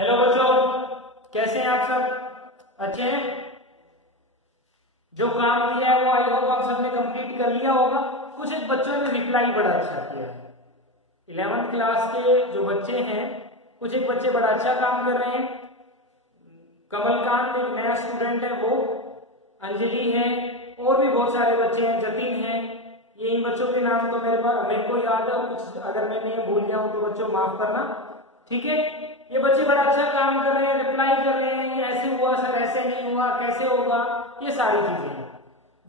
Hello बच्चों, कैसे हैं आप सब? अच्छे हैं? जो काम किया है वो आई होप आप सबने कंप्लीट कर लिया होगा। कुछ एक बच्चों ने रिप्लाई बड़ा अच्छा किया है। 11th क्लास के जो बच्चे हैं, कुछ एक बच्चे बड़ा अच्छा काम कर रहे हैं। कमलकांत एक नया स्टूडेंट है, वो अंजलि है, और भी बहुत सारे बच्चे हैं, जतिन है। ये इन बच्चों के नाम तो मेरे को याद है, कुछ अगर मैंने भूल गया हूं तो बच्चों माफ करना, ठीक है। ये बच्चे बड़ा अच्छा काम कर रहे हैं, रिप्लाई कर रहे हैं, ये ऐसे हुआ सर, ऐसे नहीं हुआ, कैसे होगा, ये सारी चीजें हैं।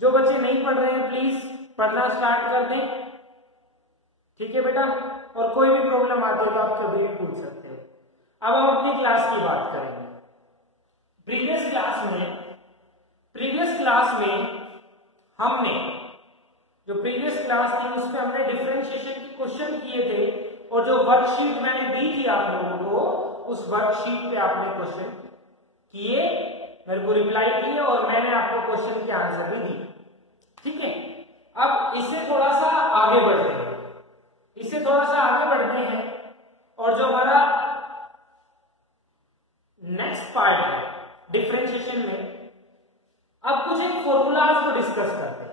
जो बच्चे नहीं पढ़ रहे हैं प्लीज पढ़ना स्टार्ट कर दें, ठीक है बेटा। और कोई भी प्रॉब्लम आती है तो आप कभी भी पूछ सकते हो। अब हम अपनी क्लास की बात करेंगे। प्रीवियस क्लास में हमने जो प्रीवियस क्लास थी उसमें हमने डिफरेंशिएशन के क्वेश्चन किए थे, और जो वर्कशीट मैंने दी थी आप लोगों को, उस वर्कशीट पे आपने क्वेश्चन किए, मेरे को रिप्लाई किए, और मैंने आपको क्वेश्चन के आंसर भी दिए, ठीक है। अब इससे थोड़ा सा आगे बढ़ते हैं, और जो हमारा नेक्स्ट पार्ट है डिफरेंशिएशन में, अब कुछ एक फॉर्मूलाज को डिस्कस करते हैं,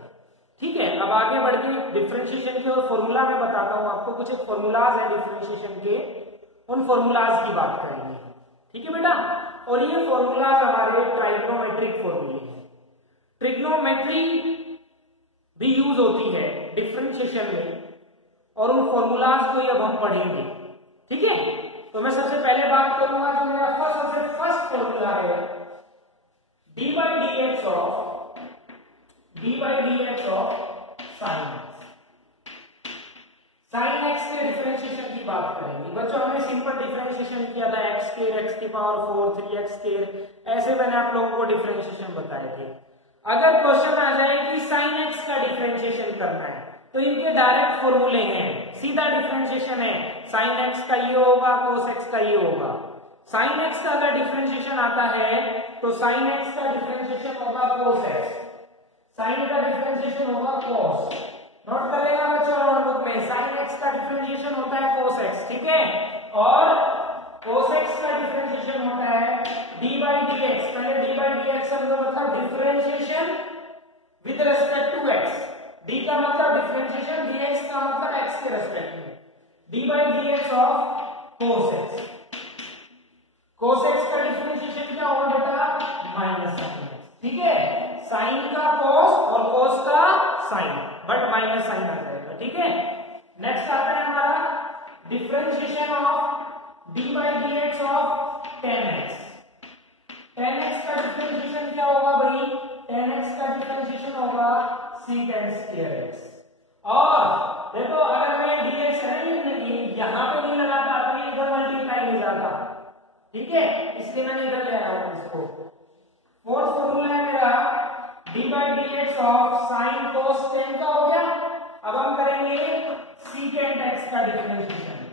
ठीक है। अब आगे बढ़ के डिफरेंशिएशन के और फॉर्मूला में बताता हूं आपको। कुछ एक फॉर्मूलाज है डिफरेंशिएशन के, उन फॉर्मूलाज की बात करेंगे, ठीक है बेटा। और ये फॉर्मूलाज हमारे ट्राइग्नोमेट्रिक फॉर्मूले हैं। ट्रिग्नोमेट्री भी यूज होती है डिफरेंशिएशन में, और उन फॉर्मूलाज को अब हम पढ़ेंगे, ठीक है। तो मैं सबसे पहले बात करूंगा जो मेरा फर्स्ट फॉर्मूला है, dy dx of sine x के डिफरेंशिएशन की बात करेंगे। बच्चों हमने सिंपल डिफरेंशिएशन किया था, x स्क्वायर x की पावर 4 3x स्क्वायर, ऐसे मैंने आप लोगों को डिफरेंशिएशन बताए थे। अगर क्वेश्चन आ जाए कि साइन एक्स का डिफरेंशिएशन करना है, तो इनके डायरेक्ट फॉर्मूले हैं, सीधा डिफरेंशिएशन है। साइन एक्स का ये होगा, कोस एक्स का ये होगा। साइन एक्स का अगर डिफरेंशिएशन आता है तो साइन एक्स का डिफरेंशिएशन होगा कोस एक्स, साइन का डिफरेंशिएशन होगा कोस। नोट करेगा बच्चों नोटबुक में, साइन एक्स का डिफरेंशिएशन होता है कोस एक्स, ठीक है। और कोस एक्स का डिफरेंशिएशन होता है डी बाई डी एक्स। पहले डी बाई डी एक्स मतलब differentiation with respect to x, d का मतलब डिफरेंशिएशन, डी एक्स का मतलब एक्स के रेस्पेक्ट में, D by d x of cos x. Cos x का डिफरेंशिएशन क्या होगा बेटा? माइनस साइन एक्स, ठीक है। साइन का कोस और कोस का साइन, बट माइनस साइन आ जाएगा, ठीक है। नेक्स्ट आता है हमारा differentiation of d by d x of ten x. Ten x का डिफरेंशिएशन क्या होगा भाई? टेन एक्स का डिफरेंशिएशन होगा सीकेंट स्क्वायर एक्स। और देखो अगर मैं dx यहां पे नहीं लगाता तो ये इधर मल्टीप्लाई हो जाता, ठीक है, इसलिए मैंने इधर ले आया हूं इसको। फोर्थ फॉर्मूला है मेरा d by d x of sine cos tan का हो गया। अब हम करेंगे सीकेंट एक्स का डिफरेंशिएशन।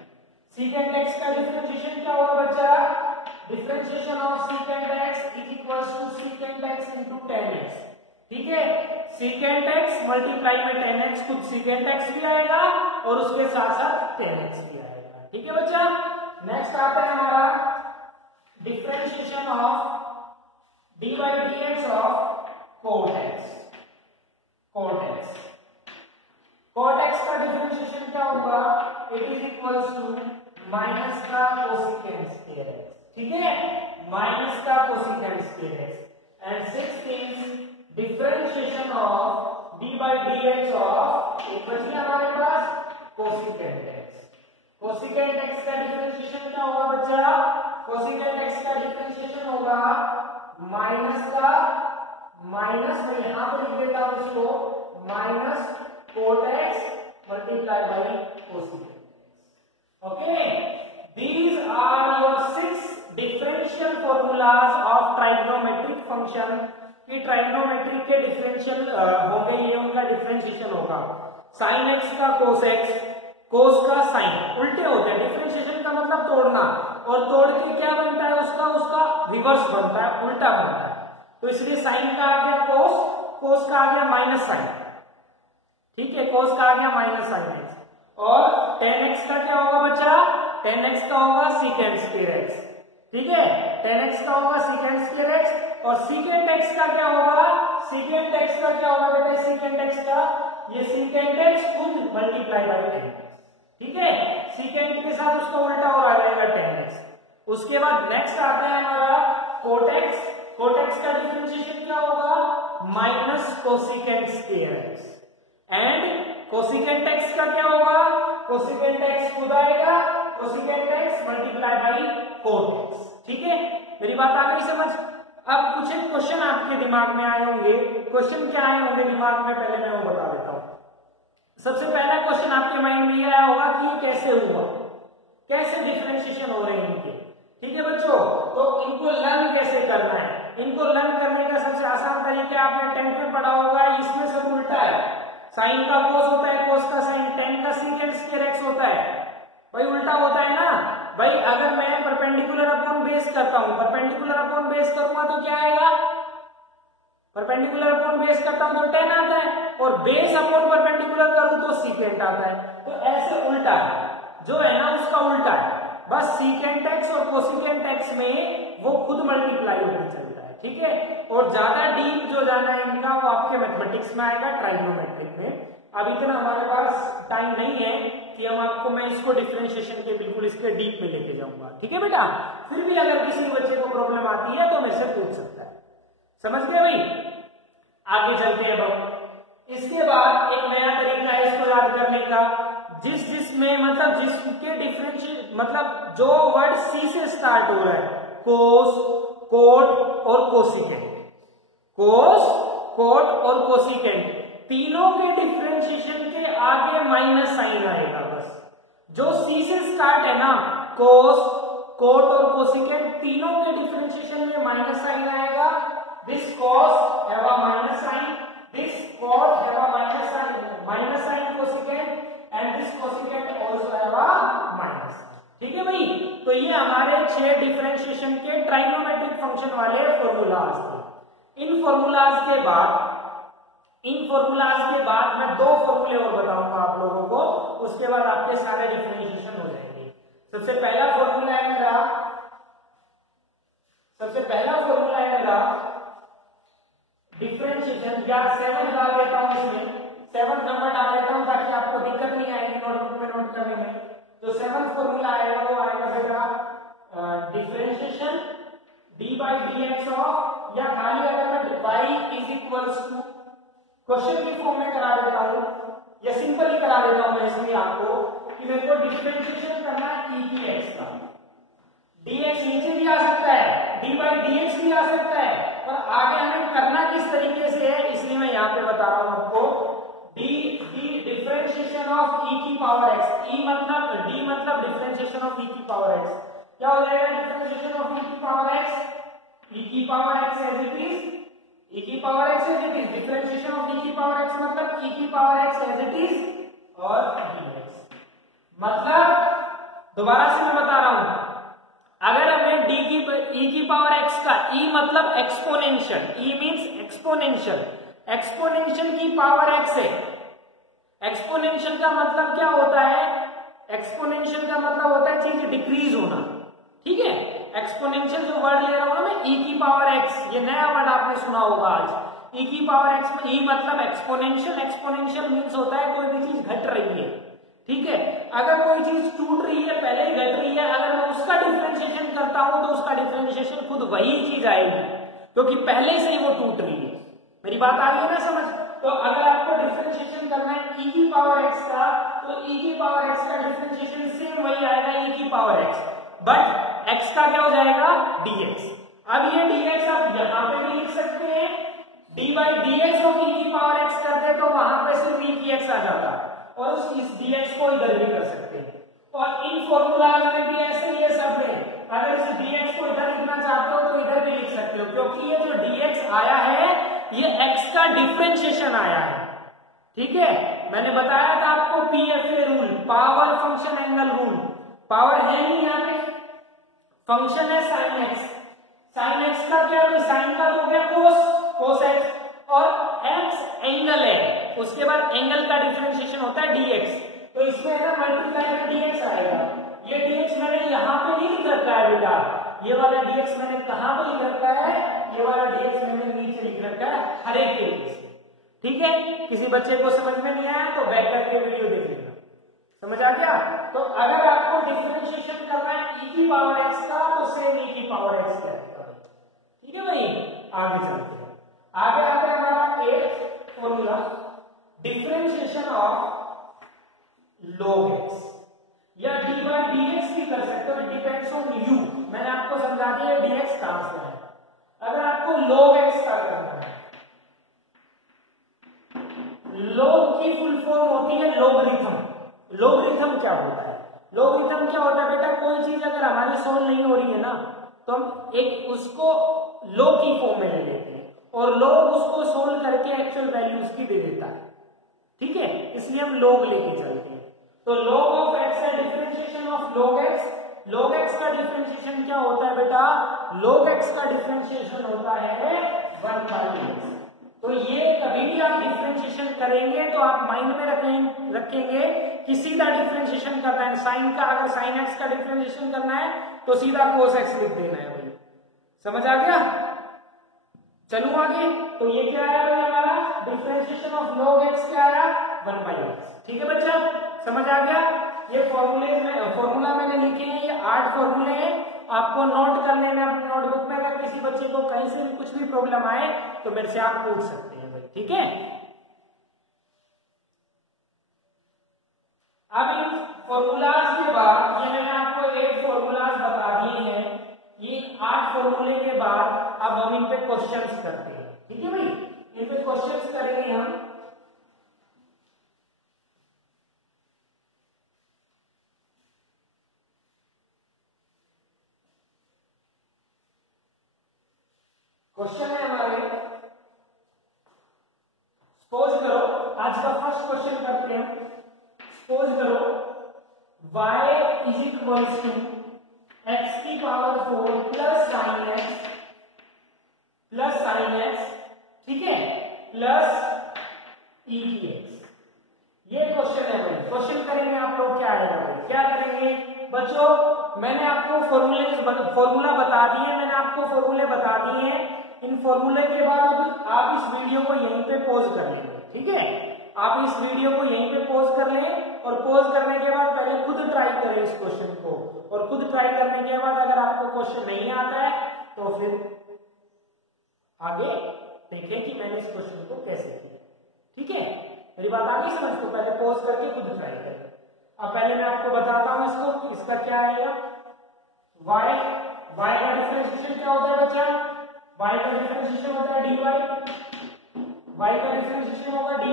सीकेंट एक्स का डिफरेंशिएशन क्या होगा बच्चा? Differentiation of secant x is equals to secant x into tan x, ठीक है। सीकेंट एक्स मल्टीप्लाई में टेन एक्स, खुद सीकेंट एक्स भी आएगा और उसके साथ साथ टेन एक्स भी आएगा, ठीक है बच्चा। नेक्स्ट आता है हमारा differentiation of d by d x of cot x. Cot x का डिफरेंशिएशन क्या होगा? It is equals to minus का कोसिकेंट स्क्वायर एक्स, ठीक है, माइनस का cosecant square x. And sixth is differentiation of d by d x of, एक बच गया हमारे पास, कोसिकेंट एक्स। कोसिकेंट एक्स का डिफरेंशिएशन क्या होगा बच्चा? कोसिकेंट एक्स का डिफरेंशिएशन होगा माइनस का, माइनस में यहां पर लिख देता हूं इसको, minus cot X multiply by cosecant X, okay. These are your 6 differential formulas of trigonometric function. कि ट्राइग्नोमेट्री के डिफरेंशियल होंगे, ये उनका डिफरेंशिएशन होगा। साइन एक्स का कोस एक्स, कोस का साइन, उल्टे होते हैं। डिफरेंशिएशन का मतलब तोड़ना, और तोड़ के क्या बनता है उसका रिवर्स बनता है, उल्टा बनता है। तो इसलिए साइन का आ गया कोस, कोस का आ गया माइनस साइन, ठीक है, कोस का आ गया माइनस साइन एक्स। और टेन एक्स का क्या होगा बच्चा? टेन एक्स का होगा सीकेंट स्क्वायर एक्स, ठीक है, tan x का होगा secant स्क्वायर x और secant x का क्या होगा, secant x का क्या होगा बेटा, secant x का ये secant x खुद मल्टीप्लाई बाय tan x, ठीक है, secant के साथ उसका उल्टा और आ जाएगा tan x। उसके बाद नेक्स्ट आता है हमारा cot x, cot x का डिफरेंशिएशन क्या होगा, minus cosecant square x and cosecant x का क्या होगा, कोसिकेंट x खुद आएगा cosecant x multiply by cot x, ठीक है, मेरी बात आ गई समझ। अब कुछ एक क्वेश्चन आपके दिमाग में आए होंगे, क्वेश्चन क्या आए होंगे दिमाग में, पहले मैं वो बता देता हूं। सबसे पहला क्वेश्चन आपके माइंड में ये आया होगा कि ये कैसे हुआ, कैसे डिफरेंशिएशन हो रहे हैं इनके, ठीक है बच्चों, तो इनको लर्न कैसे करना है। इनको लर्न करने का सबसे आसान तरीका आपने 10th में पढ़ा होगा, इसमें सब उल्टा है, साइन का कोस होता है, कोस का साइन, tan का secant स्क्वायर x होता है, भाई उल्टा होता है ना भाई। अगर मैं परपेंडिकुलर अपॉन बेस करता हूं, परपेंडिकुलर अपॉन बेस करूंगा तो क्या आएगा, परपेंडिकुलर अपॉन बेस करता हूं तो tan आता है, और बेस अपॉन परपेंडिकुलर करूं तो secant आता है, तो ऐसे उल्टा है, जो है ना उसका उल्टा है, बस secant x और cosecant x में वो खुद मल्टीप्लाई होकर चलता है, ठीक है। और ज्यादा डीप जो जाना है इनका वो आपके मैथमेटिक्स में आएगा, ट्राइगोनोमेट्रिक में। अब इतना हमारे पास टाइम नहीं है कि हम आपको मैं इसको डिफरेंशिएशन के बिल्कुल इसके डीप में लेके जाऊंगा, ठीक है बेटा। फिर भी अगर किसी बच्चे को प्रॉब्लम आती है तो मेरे से पूछ सकता है, समझ गए भाई। आगे चलते हैं अब, इसके बाद एक नया तरीका है इसको याद करने का, जिसमें मतलब जिसके डिफरेंशिएट मतलब जो वर्ड सी से स्टार्ट हो रहा है, कोस, कोट और कोसिकेंट, कोस, कोट और कोसिकेंट तीनों के डिफरेंशिएशन के आगे माइनस साइन आएगा बस। जो सी से स्टार्ट है ना, कोस, कोट और कोसिकेंट तीनों के डिफरेंशिएशन में माइनस साइन आएगा। This cos have a minus sine, this cot have a minus sine cosecant and this cosecant also have a minus, ठीक है भाई। तो ये हमारे 6 डिफरेंशिएशन के ट्राइगोनोमेट्रिक फंक्शन वाले फॉर्मूलाज थे। इन फॉर्मूलाज के बाद मैं 2 फॉर्मूले और बताऊंगा आप लोगों को, उसके बाद आपके सारे डिफरेंशिएशन हो जाएंगे। सबसे पहला फॉर्मूला है मेरा डिफरेंशिएशन, या 7 डाल देता हूं, इसमें 7 नंबर डाल देता हूं ताकि आपको दिक्कत नहीं आएगी नोटबुक में नोट करने में। जो 7th फॉर्मूला आएगा वो आएगा बेटा differentiation d by d x of, या खाली अगर मैं y is equals to question की फॉर्म में करा देता हूं, या सिंपल ही करा देता हूं मैं इसमें आपको कि मेरे को डिफरेंशिएशन करना है e की x का। dx नीचे भी आ सकता है, d बाई dx भी आ सकता है, और आगे हमें करना किस तरीके से है इसलिए मैं यहाँ पे बता रहा हूं आपको। d डिफरेंशिएशन ऑफ e की पावर x, d मतलब डिफरेंशिएशन ऑफ e की पावर x, क्या हो जाएगा डिफरेंशिएशन ऑफ e की पावर x, e की power x as it is, e की power x as it is, differentiation of e की पावर x मतलब e की power x as it is और dx। मतलब दोबारा से मैं बता रहा हूं, अगर हमें e की पावर x का, e मतलब exponential, e means exponential, exponential की पावर x है। एक्सपोनेंशियल का मतलब क्या होता है, एक्सपोनेंशियल का मतलब होता है चीज डिक्रीज होना, ठीक है। एक्सपोनेंशियल जो वर्ड ले रहा हूं मैं, e की पावर x, ये नया वर्ड आपने सुना होगा आज, e की पावर x, e मतलब एक्सपोनेंशियल, एक्सपोनेंशियल मींस होता है कोई भी चीज घट रही है, ठीक है। अगर कोई चीज टूट रही है, पहले ही घट रही है, अगर मैं उसका डिफरेंशिएशन करता हूं तो उसका डिफरेंशिएशन खुद वही चीज आएगी, क्योंकि पहले से ही वो टूट रही है। मेरी बात आ गई ना समझ। तो अगर आपको डिफरेंशिएशन करना है e की पावर x का, तो e की पावर x का डिफरेंशिएशन सेम वही आएगा e की पावर x, बट x का क्या हो जाएगा dx। अब ये dx आप यहां पे भी लिख सकते हैं, d by dx of e की पावर x करते तो वहां पे सिर्फ e की x आ जाता, और इस dx को इधर भी कर सकते हैं। और इन फॉर्मूला में भी ऐसे ही है सब में, अगर इस dx को इधर लिखना चाहते हो तो इधर भी लिख सकते हो, क्योंकि ये जो dx आया है ये x का डिफरेंशिएशन आया है, ठीक है। मैंने बताया था आपको PFA rule, power function angle rule, power है नहीं यहाँ पे, फंक्शन है sin x, sin x का क्या है, sin का हो गया cos x, और x एंगल है, उसके बाद एंगल का डिफरेंशिएशन होता है dx, तो इसमें ना मल्टीप्लाई में dx आएगा। ये dx मैंने यहाँ पे नहीं लिख रखा है बेटा, ये वाला dx मैंने कहां पर लिख रखा है, ये वाला dx मैंने नीचे लिख रखा है हर एक के केस में। ठीक है, किसी बच्चे को समझ में नहीं आया तो बैक करके वीडियो देख लेना। समझ आ गया? तो अगर आपको डिफरेंशिएशन करना है e की पावर x का तो सेम e की पावर x का। ठीक है भाई, आगे चलते हैं। आगे आते हैं हमारा एक formula differentiation of log x या dy dx भी कर सकते हो, इट डिपेंड्स ऑन यू। मैंने आपको समझा दिया dx कहां से है। अगर आपको log x का करना है, log की फुल फॉर्म होती है लोगरिथम। लोगरिथम क्या होता है? लोगरिथम क्या होता है बेटा, कोई चीज अगर हमारी सोल्व नहीं हो रही है ना तो हम एक उसको log की फॉर्म में ले लेते हैं और log उसको सोल्व करके एक्चुअल वैल्यू उसकी दे देता है। ठीक है, इसलिए हम log लेके चलते हैं। तो log ऑफ x है differentiation of log x। log x का डिफरेंशिएशन क्या होता है बेटा? log x का डिफरेंशिएशन होता है 1/x। तो ये कभी भी आप डिफरेंशिएशन करेंगे तो आप माइंड में रखेंगे कि सीधा डिफरेंशिएशन करना है साइन का। अगर sin x का डिफरेंशिएशन करना है तो सीधा cos x लिख देना है भाई। समझ आ गया? चलो आगे। तो ये क्या आया भाई हमारा डिफरेंशिएशन ऑफ log x क्या आया? 1/x। ठीक है बच्चा, समझ आ गया? ये फॉर्मूला मैंने लिखे हैं, ये 8 फॉर्मूले हैं, आपको नोट कर लेना अपनी नोटबुक में। अगर किसी बच्चे को कहीं से भी कुछ भी प्रॉब्लम आए तो मेरे से आप पूछ सकते हैं भाई। ठीक है, अब इन फॉर्मूलाज के बाद ये मैंने आपको 8 फॉर्मूलाज बता दिए हैं। ये 8 फॉर्मूले के बाद अब हम इन पे क्वेश्चंस करते हैं। ठीक है भाई, इन पे क्वेश्चंस करेंगे हम। क्वेश्चन है हमारे, सपोज करो, आज का फर्स्ट क्वेश्चन करते हैं। सपोज करो y is equals to x की पावर 4 प्लस साइन x, ठीक है, प्लस e की x। ये क्वेश्चन है भाई। क्वेश्चन करेंगे आप लोग, क्या आएगा भाई? क्या करेंगे बच्चों? मैंने आपको फॉर्मूला बता दिए, मैंने आपको फॉर्मूले बता दिए हैं। इन फॉर्मूले के बाद आप इस वीडियो को यहीं पे पॉज कर लेंगे। ठीक है, आप इस वीडियो को यहीं पे पॉज कर लें और पॉज करने के बाद पहले खुद ट्राई करें इस क्वेश्चन को, और खुद ट्राई करने के बाद अगर आपको क्वेश्चन नहीं आता है तो फिर आगे देखें कि मैंने इस क्वेश्चन को कैसे किया। ठीक है, मेरी बात आ गई समझ? तो पहले पॉज करके खुद ट्राई करें। अब पहले मैं आपको बताता हूं इसको, इसका क्या आएगा? y का डिफरेंशिएशन क्या होता है बच्चा? y का डिफरेंशिएशन होता है dy। y का डिफरेंशिएशन होगा dy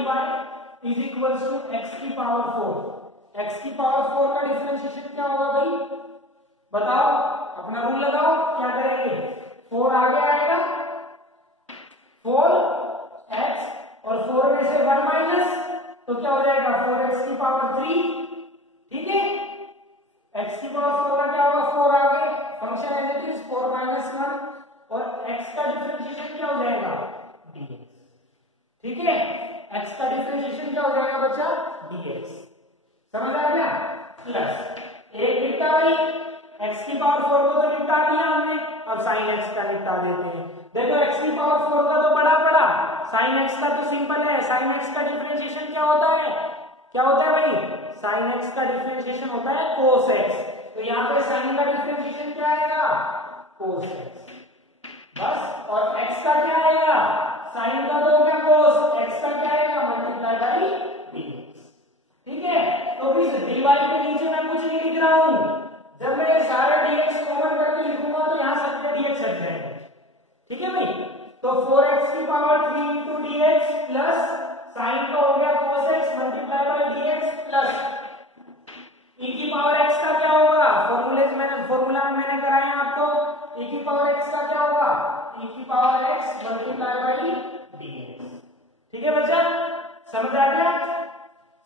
is equals to x की पावर 4। x की पावर 4 का डिफरेंशिएशन क्या होगा भाई? बताओ, अपना रूल लगाओ। क्या करेंगे? 4 आगे आएगा, 4x और 4 में से 1 माइनस, तो क्या हो जाएगा? 4x की पावर 3। ठीक है, x की पावर 4 का क्या होगा? 4 आगे, function as it is 4 minus 1, और x का डिफरेंशिएशन क्या हो जाएगा? dx। ठीक है, x का डिफरेंशिएशन क्या हो जाएगा बच्चा? dx। समझ आ गया? प्लस एक निपटा गई, x की पावर 4 को तो निपटा दिया हमने, अब sin x का निपटा देते हैं। देखो x की पावर 4 का तो बड़ा पड़ा, sin x का तो सिंपल है। sin x का डिफरेंशिएशन क्या होता है? क्या होता है भाई? sin x का डिफरेंशिएशन होता है cos x। तो यहाँ पे sin का डिफरेंशिएशन क्या आएगा? cos x बस। और x का क्या आएगा? sin का तो हो गया cos, x का क्या आएगा? Multiply by dx। ठीक है, तो इस dy के नीचे मैं कुछ नहीं लिख रहा हूं। जब मैं सारे dx कॉमन करके लिखूंगा तो यहाँ सबके dx हट जाएंगे। ठीक है भाई, तो 4x की power 3 into dx plus sign का हो गया cos x multiply by dx plus e की पावर x का क्या होगा? फॉर्मूला में मैंने कराया आपको। e की पावर x का क्या होगा? e की power x multiply by dx। ठीक है बच्चा, समझ आ गया?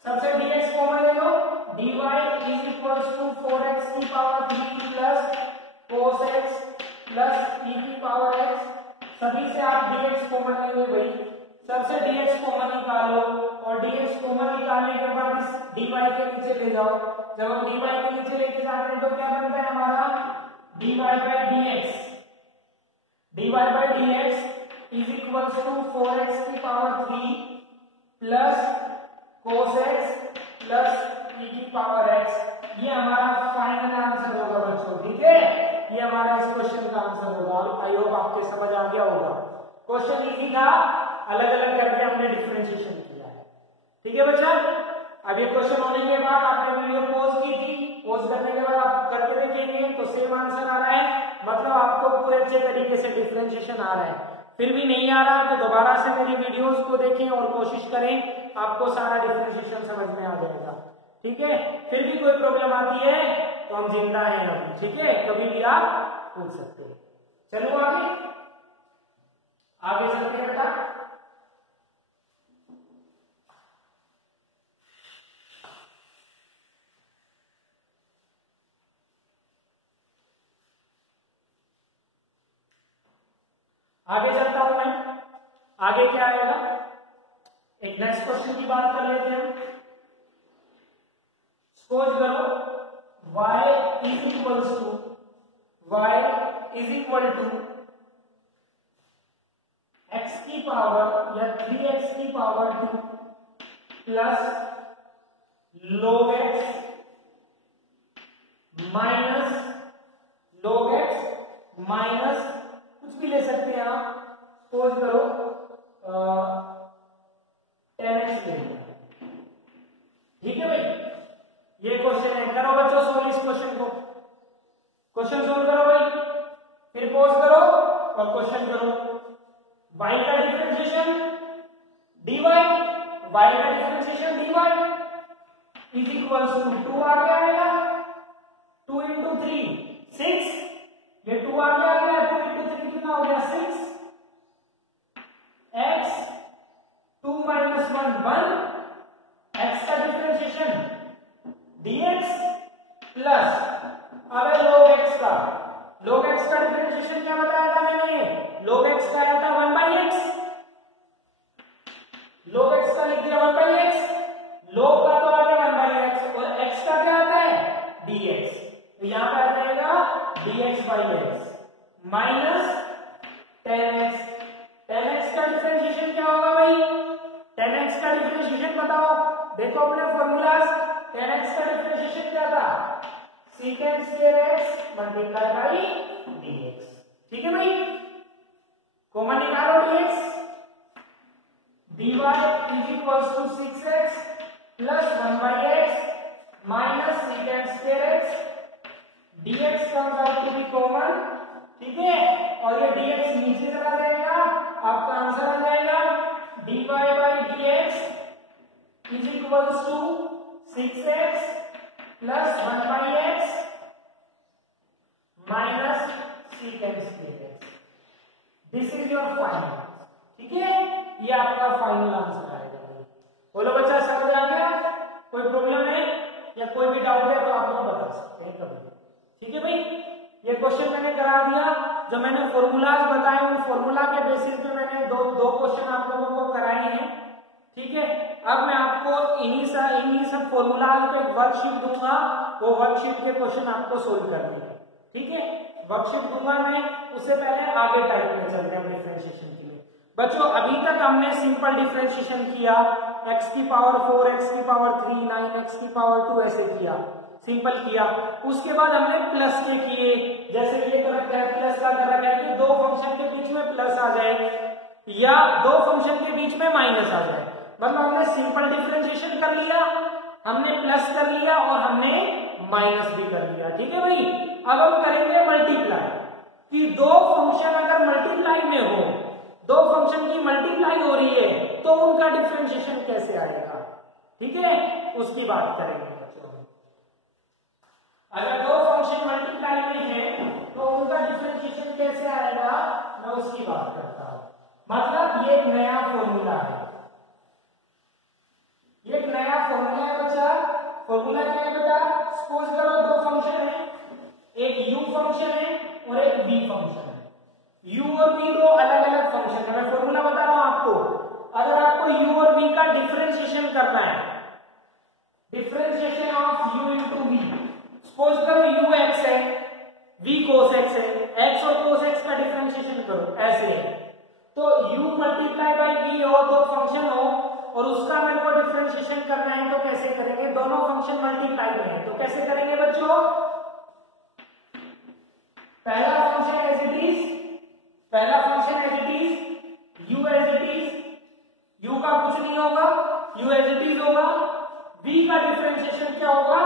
सबसे dx कॉमन ले लो, dy is equals to 4x की power 3 plus cos x plus e की पावर x। सभी से आप dx कॉमन लेंगे भाई, सबसे dx कॉमन निकालो, और dx कॉमन निकालने के बाद इस dy के नीचे ले जाओ। जब हम dy के नीचे लेके जाते हैं तो क्या बनता है हमारा? dy by dx is equals to 4x की power 3 plus cos x plus e की पावर x। ये हमारा फाइनल आंसर होगा बच्चों, ठीक है। ये हमारा इस क्वेश्चन का आंसर होगा। आई होप आपके समझ आ गया होगा। क्वेश्चन इजी था, अलग अलग करके हमने डिफरेंशिएशन किया है, ठीक है बच्चा। अब ये क्वेश्चन होने के बाद आपने वीडियो पॉज की थी, पॉज करने के बाद आप करके देखेंगे तो सेम आंसर आ रहा है, मतलब आपको पूरे अच्छे तरीके से डिफरेंशिएशन आ रहा है। फिर भी नहीं आ रहा तो दोबारा से मेरी वीडियोस को देखें और कोशिश करें, आपको सारा डिफरेंशिएशन समझ में आ जाएगा, ठीक है। फिर भी कोई प्रॉब्लम आती है तो हम जिंदा हैं अभी, ठीक है, कभी भी आप पूछ सकते हो। चलो आगे चलते हैं बेटा। आगे चलता हूं मैं। आगे क्या आएगा, एक नेक्स्ट क्वेश्चन की बात कर लेते हैं। सपोज करो y is equal to x की पावर या 3x की power 2 plus log x minus कुछ भी ले सकते हैं आप। सपोज करो 10x ले लिया, ठीक है भाई। ये क्वेश्चन है, करो बच्चों सोल्व इस क्वेश्चन को। क्वेश्चन सोल्व करो भाई, फिर पॉज करो और क्वेश्चन करो। y का डिफरेंशिएशन dy, y का differentiation dy is equal to 2 आगे आएगा, 2 इंटू 3 6, ये 2 आगे आ गया, 2 इंटू 3 कितना हो गया 6, x 2 माइनस 1 x का डिफरेंशिएशन dx प्लस अब log x का डिफरेंशिएशन क्या बताया था मैंने, log x का आया था 1/x, log x का लिख दिया 1/x, log का तो आ गया 1/x और x का क्या आता है dx, तो यहां पर आ जाएगा dx/x माइनस 10x। 10x का डिफरेंशिएशन क्या होगा भाई, 10x का डिफरेंशिएशन बताओ, देखो अपने फॉर्मूलाज। 10x का डिफरेंशिएशन क्या था, secant square x multiply by dx, ठीक है भाई। कॉमन निकालो dx, dy is equals to 6x plus 1/x minus secant square x, dx comes out to be common, ठीक है। और ये dx नीचे चला जाएगा, आपका आंसर आ जाएगा dy by dx is equals to 6x plus 1/x minus secant square x। This is your final, ठीक है। ये आपका फाइनल आंसर आएगा। बोलो बच्चा समझ आ गया, कोई प्रॉब्लम है या कोई भी डाउट है तो आप लोग बता सकते हैं कभी, ठीक है भाई। ये क्वेश्चन मैंने करा दिया, जो मैंने फॉर्मूलाज बताए उन फॉर्मूला के बेसिस पे मैंने दो क्वेश्चन आप लोगों को कराए हैं, ठीक है। अब मैं आपको इन्हीं सब फॉर्मूलाज पे वर्कशीट दूंगा, वो वर्कशीट के क्वेश्चन आपको सोल्व करने हैं, ठीक है। वर्कशीट दूंगा मैं, उससे पहले आगे टाइप में चलते हैं डिफरेंशिएशन के लिए। बच्चों अभी तक हमने सिंपल डिफरेंशिएशन किया, x की पावर 4, x की पावर 3, 9x की पावर 2 ऐसे किया, सिंपल किया। उसके बाद हमने प्लस के किए, जैसे ये कर रखा है प्लस का कर रखा है कि दो फंक्शन के बीच में प्लस आ जाए या दो फंक्शन के बीच में माइनस आ जाए, मतलब हमने सिंपल डिफरेंशिएशन कर लिया, हमने प्लस कर लिया और हमने माइनस भी कर लिया, ठीक है भाई। अब हम करेंगे मल्टीप्लाई, कि दो फंक्शन अगर मल्टीप्लाई में हो, दो फंक्शन की मल्टीप्लाई हो रही है तो उनका डिफरेंशिएशन कैसे आएगा, ठीक है, उसकी बात करेंगे बच्चों। अगर दो फंक्शन मल्टीप्लाई में है तो उनका डिफरेंशिएशन कैसे आएगा, मैं उसकी बात करता हूं। मतलब ये एक नया फॉर्मूला है, ये एक नया फॉर्मूला है बच्चा। फॉर्मूला क्या है बेटा, सपोज करो दो फंक्शन है, एक u फंक्शन है और एक v फंक्शन है। u और v दो अलग अलग फंक्शन है, मैं फॉर्मूला बता रहा हूं आपको। अगर आपको u और v का डिफरेंशिएशन करना है, differentiation of u into v, suppose करो u x है, v cos x है, x और cos x का डिफरेंशिएशन करो ऐसे है। तो u मल्टीप्लाई बाई v हो, दो फंक्शन हो और उसका मेरे को डिफरेंशिएशन करना है तो कैसे करेंगे, दोनों फंक्शन मल्टीप्लाई में है तो कैसे करेंगे बच्चों, पहला function as it is u as it is, u का कुछ नहीं होगा, u एज इट इज होगा, v का डिफरेंशिएशन क्या होगा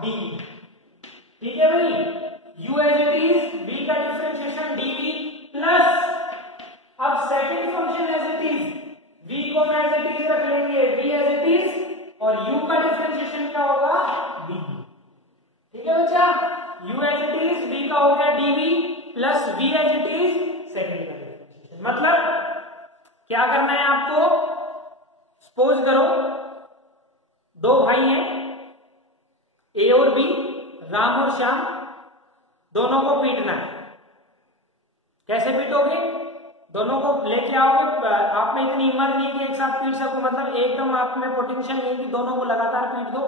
d, ठीक है भाई, u as it is, v का डिफरेंशिएशन dv प्लस अब second function as it is, v को मैं एज इट इज रख लेंगे, v एज इट इज और u का डिफरेंशिएशन क्या होगा dv, ठीक है बच्चा, u as it is, v का हो गया dv plus v as it is second का डिफरेंशिएशन। मतलब क्या करना है आपको, सपोज करो दो भाई हैं ए और बी, राम और श्याम, दोनों को पीटना है। कैसे पीटोगे, दोनों को लेके आओगे, आप में इतनी हिम्मत नहीं कि एक साथ पीट सको, मतलब एकदम आप में पोटेंशियल नहीं कि दोनों को लगातार पीट दो।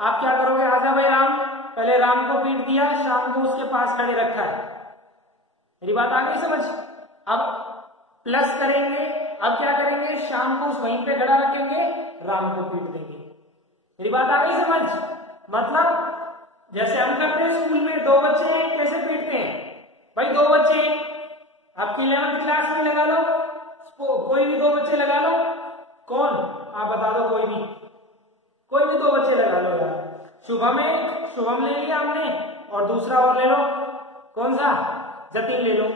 आप क्या करोगे, आजा भाई राम, पहले राम को पीट दिया, श्याम को उसके पास खड़े रखा है, मेरी बात आ गई समझ। अब प्लस करेंगे, अब क्या करेंगे, श्याम को वहीं पे खड़ा रखेंगे, राम को पीट देंगे, मेरी बात आ गई समझ। मतलब जैसे हम करते हैं स्कूल में, दो बच्चे हैं कैसे पीटते हैं भाई, दो बच्चे हैं आपकी 11th क्लास में लगा लो, कोई भी दो बच्चे लगा लो, कौन आप बता दो, कोई भी दो बच्चे लगा लो यार, शुभम ले लिया हमने और दूसरा और ले लो, कौन सा, जतिन ले लो,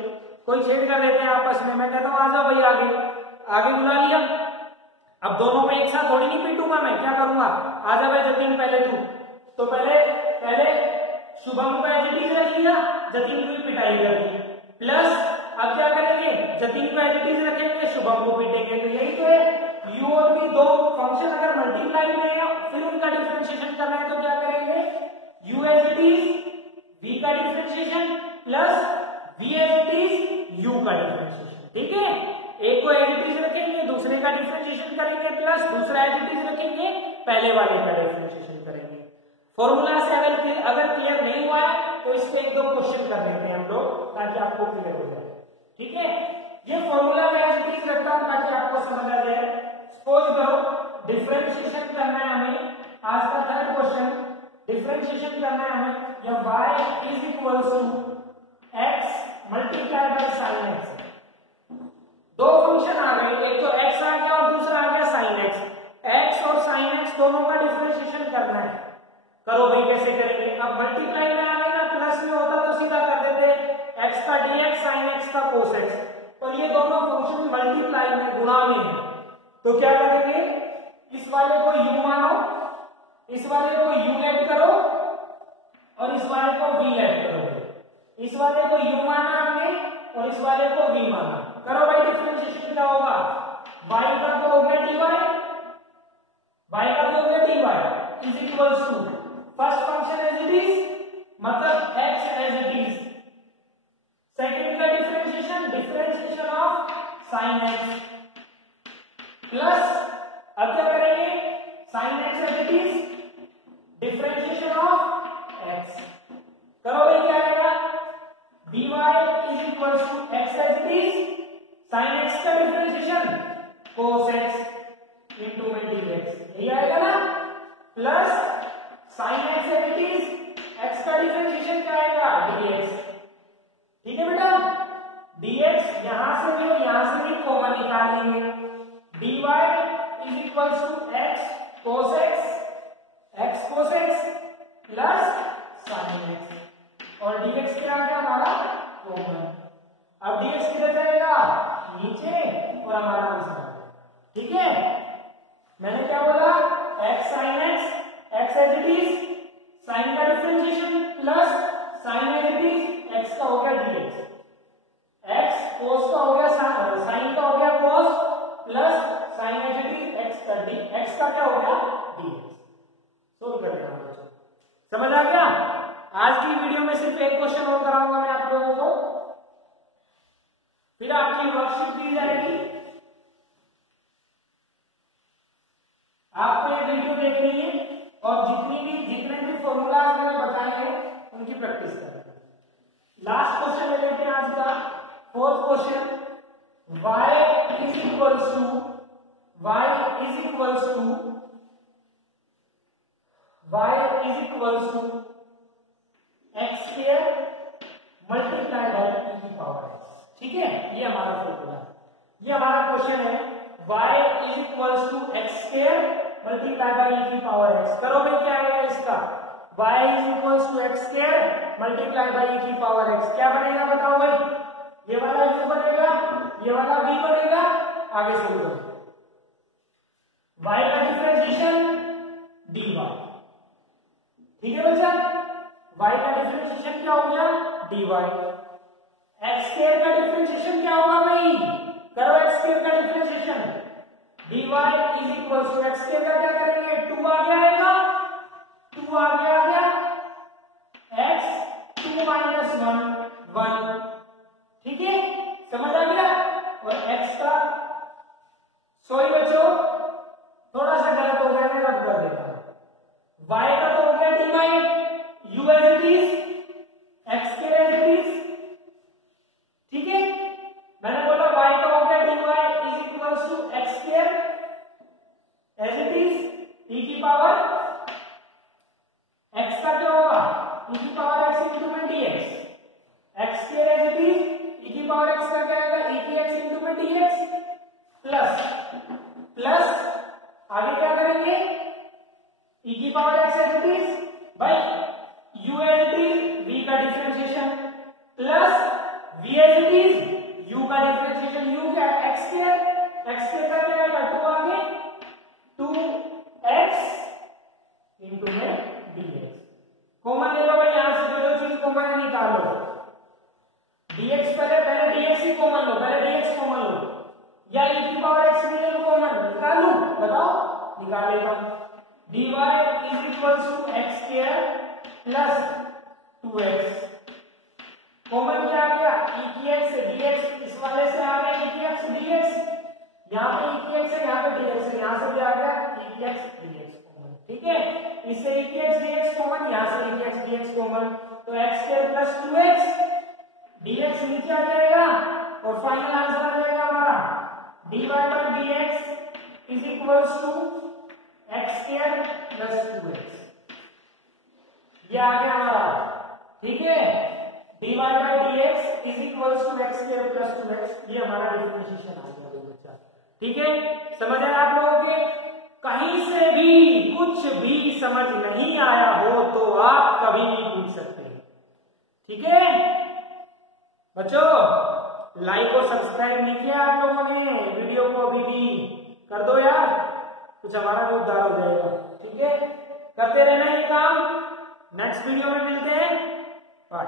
कोई छेड़ कर देते हैं आपस में, मैं कहता हूं आ जाओ भाई आगे बुला लिया, अब दोनों में एक साथ थोड़ी नहीं पीटूंगा मैं, क्या करूंगा, आ जा भाई जतिन पहले तू, तो पहले शुभम को एज इट इज रख लिया, जतिन की पिटाई कर दी, प्लस अब क्या करेंगे, जतिन को एज इट इज रखेंगे, शुभम को पीटेंगे, तो यही तो है, u और v दो फंक्शन अगर मल्टीप्लाई में है फिर उनका डिफरेंशिएशन करना है तो क्या करेंगे, u as it is, v का differentiation plus v as it is, u का डिफरेंशिएशन, ठीक है, एक को एज इट इज रखेंगे, दूसरे का डिफरेंशिएशन करेंगे, प्लस दूसरा एज इट इज रखेंगे, पहले वाले का डिफरेंशिएशन करेंगे। फॉर्मूला से अगर क्लियर नहीं हुआ है तो इसके एक दो क्वेश्चन कर देते हैं हम लोग ताकि आपको क्लियर हो जाए, ठीक है। ये फॉर्मूला मैं एज इट इज रखता हूं ताकि आपको समझ आ जाए। सपोज करो डिफरेंशिएशन करना है हमें, आज का थर्ड क्वेश्चन, डिफरेंशिएशन करना है हमें, या y is equals to x multiply by sin x, दो फंक्शन आ गए, एक तो x आ गया और दूसरा आ गया sin x, x और sin x दोनों का डिफरेंशिएशन करना है, करो भाई कैसे करेंगे, अब मल्टीप्लाई में आ गए ना, प्लस में होता तो सीधा कर देते, x का dx sin x का cos x, तो ये दोनों फंक्शन मल्टीप्लाई में, गुणा में है, तो क्या करेंगे, इस वाले को u मानो, इस वाले को u ऐड करो और इस वाले को v ऐड करोगे, इस वाले को u माना हमने और इस वाले को v माना, करो भाई डिफरेंशिएशन क्या होगा, y का तो हो गया dy, is equals to first function as it is, मतलब x as it is, second का differentiation of sin x plus अब क्या करेंगे, sin x as it is, differentiation of x, करो भाई क्या आएगा, dy is equals to x as it is, sin x का डिफरेंशिएशन cos x इनटू में dx, ये आएगा ना, plus sin x as it is, x का डिफरेंशिएशन क्या आएगा dx, ठीक है बेटा, dx यहां से भी और यहां से भी कॉमन निकाल लेंगे, dy is equals to x cos x plus sin x और dx क्या आ गया हमारा कॉमन, अब dx किधर जाएगा, नीचे और हमारा आंसर, ठीक है, मैंने क्या बोला, x sin x as it is, sin का differentiation plus sin as it is, x का हो गया dx, x cos का हो गया sin का हो गया cos plus sin as it is x का d, x का क्या हो गया dx, सोल्व कर देना बच्चों, समझ आ गया। आज की वीडियो में सिर्फ एक क्वेश्चन और कराऊंगा मैं आप लोगों को, फिर आपकी वर्कशीट दी जाएगी, आपको ये वीडियो देखनी है और जितने भी फॉर्मूला मैंने बताए हैं उनकी प्रैक्टिस करनी है। लास्ट क्वेश्चन ले लेते हैं आज का, fourth question. y is equals to x square multiply by e की पावर x। ठीक है, ये हमारा फॉर्मूला है, ये हमारा क्वेश्चन है। y is equals to x square multiply by e की पावर x। करो भाई, क्या आएगा इसका? y is equals to x square multiply by e की पावर x। क्या बनेगा बताओ भाई? ये वाला u बनेगा, ये वाला v बनेगा। आगे से बोलो, y का डिफरेंशिएशन dy। ठीक है बच्चा, y का डिफरेंशिएशन क्या हो गया? dy। x स्क्वायर का डिफरेंशिएशन क्या होगा भाई? करो x स्क्वायर का differentiation, dy is equal to x square का क्या करेंगे? 2 आगे आएगा, 2 आगे आ गया, x 2 माइनस 1 1। ठीक है, समझ आ गया? और x का सॉरी बच्चों, थोड़ा सा गलत हो गया, मैं रब कर देता हूं। y का तो हो गया dy, u as it is, x square as it is. ठीक है, मैंने बोला y का हो गया dy is equals to x square as it is e की पावर x का क्या होगा? e की पावर x इंटू में dx। x square as it is e की पावर x का क्या आएगा? e की x इंटू में dx प्लस आगे क्या करेंगे? e की power x as it is by u as it is v का differentiation plus v as it is u का डिफरेंशिएशन। u क्या है? x स्क्वायर, x स्क्वायर का क्या आएगा? 2 आगे 2x इंटू में dx। कॉमन ले लो भाई, यहां से जो चीज कॉमन है निकाल लो। dx पहले dx ही कॉमन लो, पहले dx कॉमन लो, या e की पावर x ले लो कॉमन, निकाल लो, बताओ, निकाल लेगा। dy is equals to x square plus 2x। Common क्या आ गया? e की x dx, इस वाले से आ गया e की x dx, यहाँ पे e की x है, यहाँ पे dx है, यहाँ से भी आ गया e की x dx कॉमन। ठीक है, इससे e की x dx कॉमन, यहाँ से e की x dx कॉमन, तो x square plus 2x dx नीचे आ जाएगा और फाइनल आंसर आ जाएगा हमारा dy by dx is equals to x square plus 2x। ये आ गया हमारा। ठीक है, dy by dx is equals to x square plus 2x, ये हमारा डिफरेंशिएशन आ गया बच्चा। ठीक है, समझ आया आप लोगों के? कहीं से भी कुछ भी समझ नहीं आया हो तो आप कभी भी पूछ सकते हैं। ठीक है बच्चों, लाइक और सब्सक्राइब नहीं किया आप लोगों ने वीडियो को, अभी भी कर दो यार, कुछ हमारा भी उद्धार हो जाएगा। ठीक है, करते रहना ये काम। नेक्स्ट वीडियो में मिलते हैं, बाय।